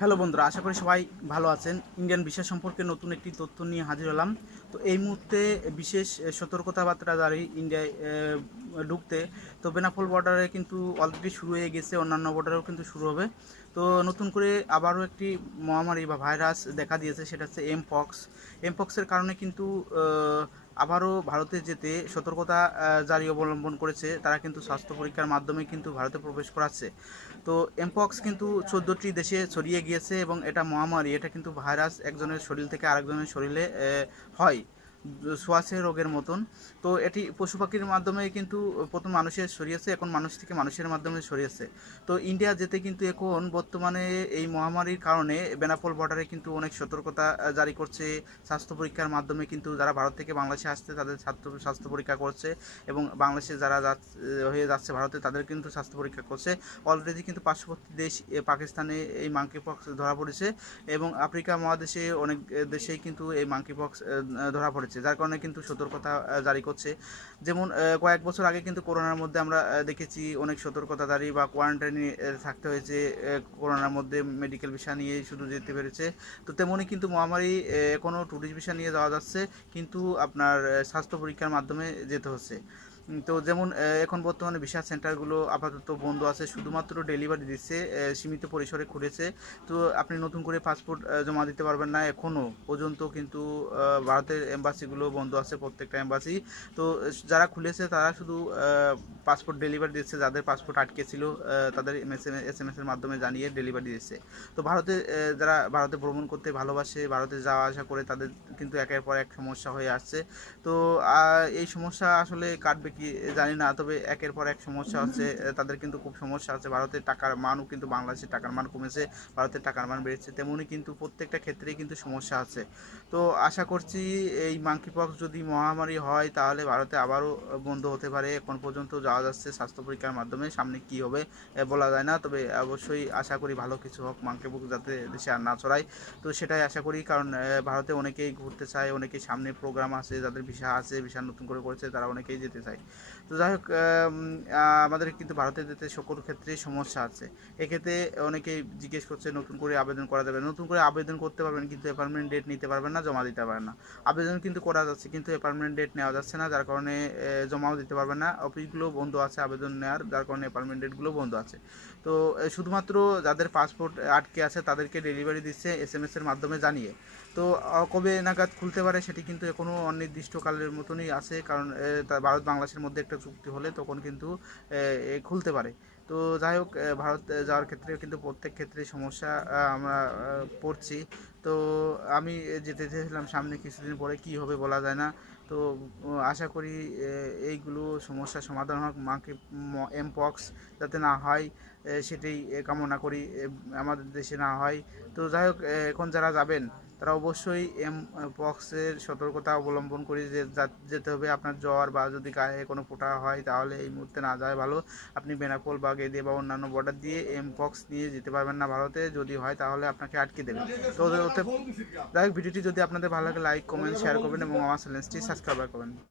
Hello বন্ধুরা, আশা করি সবাই ভালো আছেন। ইন্ডিয়ান ভিসা সম্পর্কে নতুন একটি তথ্য নিয়ে হাজির হলাম। তো এই মুহূর্তে বিশেষ সতর্কতাবার্তা জারি ইন্ডিয়ায় ঢুকতে। তো বেনাপোল বর্ডারে কিন্তু অলরেডি শুরু হয়ে গেছে, অন্যান্য বর্ডারেও কিন্তু শুরু হবে। তো নতুন করে আবারও একটি মহামারী বা ভাইরাস দেখা দিয়েছে, সেটা হচ্ছে এমপক্স। এমপক্সের কারণে কিন্তু আবারও ভারতে যেতে সতর্কতা জারি অবলম্বন করেছে। তারা কিন্তু স্বাস্থ্য পরীক্ষার মাধ্যমে কিন্তু ভারতে প্রবেশ করাচ্ছে। তো এমপক্স কিন্তু 14টি দেশে ছড়িয়ে গিয়েছে এবং এটা মহামারী, এটা কিন্তু ভাইরাস একজনের শরীর থেকে আরেকজনের শরীরে হয় ছোঁয়াচে রোগের মতন। তো এটি পশু পাখির মাধ্যমে কিন্তু প্রথম মানুষের ছড়িয়েছে, এখন মানুষ থেকে মানুষের মাধ্যমে ছড়িয়েছে। তো ইন্ডিয়া যেতে কিন্তু এখন বর্তমানে এই মহামারীর কারণে বেনাপোল বর্ডারে কিন্তু অনেক সতর্কতা জারি করছে। স্বাস্থ্য পরীক্ষার মাধ্যমে কিন্তু যারা ভারত থেকে বাংলাদেশে আসছে তাদের স্বাস্থ্য পরীক্ষা করছে, এবং বাংলাদেশে যারা হয়ে যাচ্ছে ভারতে তাদের কিন্তু স্বাস্থ্য পরীক্ষা করছে। অলরেডি কিন্তু পার্শ্ববর্তী দেশ পাকিস্তানে এই মাঙ্কি পক্স ধরা পড়েছে, এবং আফ্রিকা মহাদেশে অনেক দেশেই কিন্তু এই মাঙ্কি পক্স ধরা পড়েছে, যার কারণে কিন্তু সতর্কতা জারি করছে। যেমন কয়েক বছর আগে কিন্তু করোনার মধ্যে আমরা দেখেছি অনেক সতর্কতা জারি বা কোয়ারেন্টাইনে থাকতে হয়েছে। করোনার মধ্যে মেডিকেল ভিসা নিয়ে শুধু যেতে পেরেছে। তো তেমনই কিন্তু মহামারী কোনো ট্যুরিস্ট ভিসা নিয়ে যাওয়া যাচ্ছে, কিন্তু আপনার স্বাস্থ্য পরীক্ষার মাধ্যমে যেতে হচ্ছে। তো যেমন এখন বর্তমানে ভিসা সেন্টারগুলো আপাতত বন্ধ আছে, শুধুমাত্র ডেলিভারি দিচ্ছে, সীমিত পরিসরে খুলেছে। তো আপনি নতুন করে পাসপোর্ট জমা দিতে পারবেন না এখনও পর্যন্ত, কিন্তু ভারতের এম্বাসিগুলো বন্ধ আছে, প্রত্যেকটা এম্বাসি। তো যারা খুলেছে তারা শুধু পাসপোর্ট ডেলিভারি দিচ্ছে, যাদের পাসপোর্ট আটকে ছিল তাদের এস এম এস এর মাধ্যমে জানিয়ে ডেলিভারি দিচ্ছে। তো ভারতে যারা ভারতে ভ্রমণ করতে ভালোবাসে, ভারতে যাওয়া আসা করে, তাদের কিন্তু একের পর এক সমস্যা হয়ে আসছে। তো এই সমস্যা আসলে কাটবে কি জানি না, তবে একের পর এক সমস্যা হচ্ছে, তাদের কিন্তু খুব সমস্যা আছে। ভারতের টাকার মানও কিন্তু বাংলাদেশের টাকার মান কমেছে, ভারতের টাকার মান বেড়েছে, তেমনই কিন্তু প্রত্যেকটা ক্ষেত্রেই কিন্তু সমস্যা আছে। তো আশা করছি এই মাঙ্কি পক্স যদি মহামারী হয় তাহলে ভারতে আবারও বন্ধ হতে পারে। এখন পর্যন্ত যাওয়া যাচ্ছে স্বাস্থ্য পরীক্ষার মাধ্যমে, সামনে কি হবে বলা যায় না, তবে অবশ্যই আশা করি ভালো কিছু হোক, মাঙ্কি পক্স যাতে দেশে আর না ছড়ায়। তো সেটাই আশা করি, কারণ ভারতে অনেকেই ঘুরতে চায়, অনেকেই সামনে প্রোগ্রাম আছে, যাদের ভিসা আছে, ভিসা নতুন করে করেছে, তারা অনেকেই যেতে চায়। তো যাই হোক, আমাদের কিন্তু ভারতে যেতে সকল ক্ষেত্রেই সমস্যা আছে। এক্ষেত্রে অনেকেই জিজ্ঞেস করছে নতুন করে আবেদন করা যাবে। নতুন করে আবেদন করতে পারবেন, কিন্তু অ্যাপয়েন্টমেন্ট ডেট নিতে পারবেন না, জমা দিতে পারবেন না। আবেদন কিন্তু করা যাচ্ছে, কিন্তু অ্যাপয়েন্টমেন্ট ডেট নেওয়া যাচ্ছে না, যার কারণে জমাও দিতে পারবেন না। অফিসগুলো বন্ধ আছে আবেদন নেওয়ার, যার কারণে অ্যাপয়েন্টমেন্ট ডেটগুলো বন্ধ আছে। তো শুধুমাত্র যাদের পাসপোর্ট আটকে আছে তাদেরকে ডেলিভারি দিচ্ছে এস এর মাধ্যমে জানিয়ে। তো কবে নাগাদ খুলতে পারে সেটি কিন্তু এখনও অনির্দিষ্টকালের মতনই আছে, কারণ ভারত বাংলাদেশের মধ্যে একটা চুক্তি হলে তখন কিন্তু খুলতে পারে। তো যাই হোক, ভারত যাওয়ার ক্ষেত্রে কিন্তু প্রত্যেক ক্ষেত্রে সমস্যা আমরা পড়ছি। তো আমি যেতে চেয়েছিলাম, সামনে কিছুদিন পরে কি হবে বলা যায় না। তো আশা করি এইগুলো সমস্যার সমাধান হোক, মাকে এমপক্স যাতে না হয় সেটাই কামনা করি, আমাদের দেশে না হয়। তো যাই হোক, এখন যারা যাবেন তারা অবশ্যই পক্সের সতর্কতা অবলম্বন করে যে যেতে হবে। আপনার জ্বর বা যদি গায়ে কোনো ফোঁটা হয় তাহলে এই মুহূর্তে না যায় ভালো। আপনি বেনাপোল বা গেদে বা অন্যান্য বর্ডার দিয়ে পক্স নিয়ে যেতে পারবেন না ভারতে, যদি হয় তাহলে আপনাকে আটকে দেবে। তো ওতে যাই হোক, ভিডিওটি যদি আপনাদের ভালো লাগে লাইক কমেন্ট শেয়ার করবেন এবং আমার চ্যানেলটি সাবস্ক্রাইব করবেন।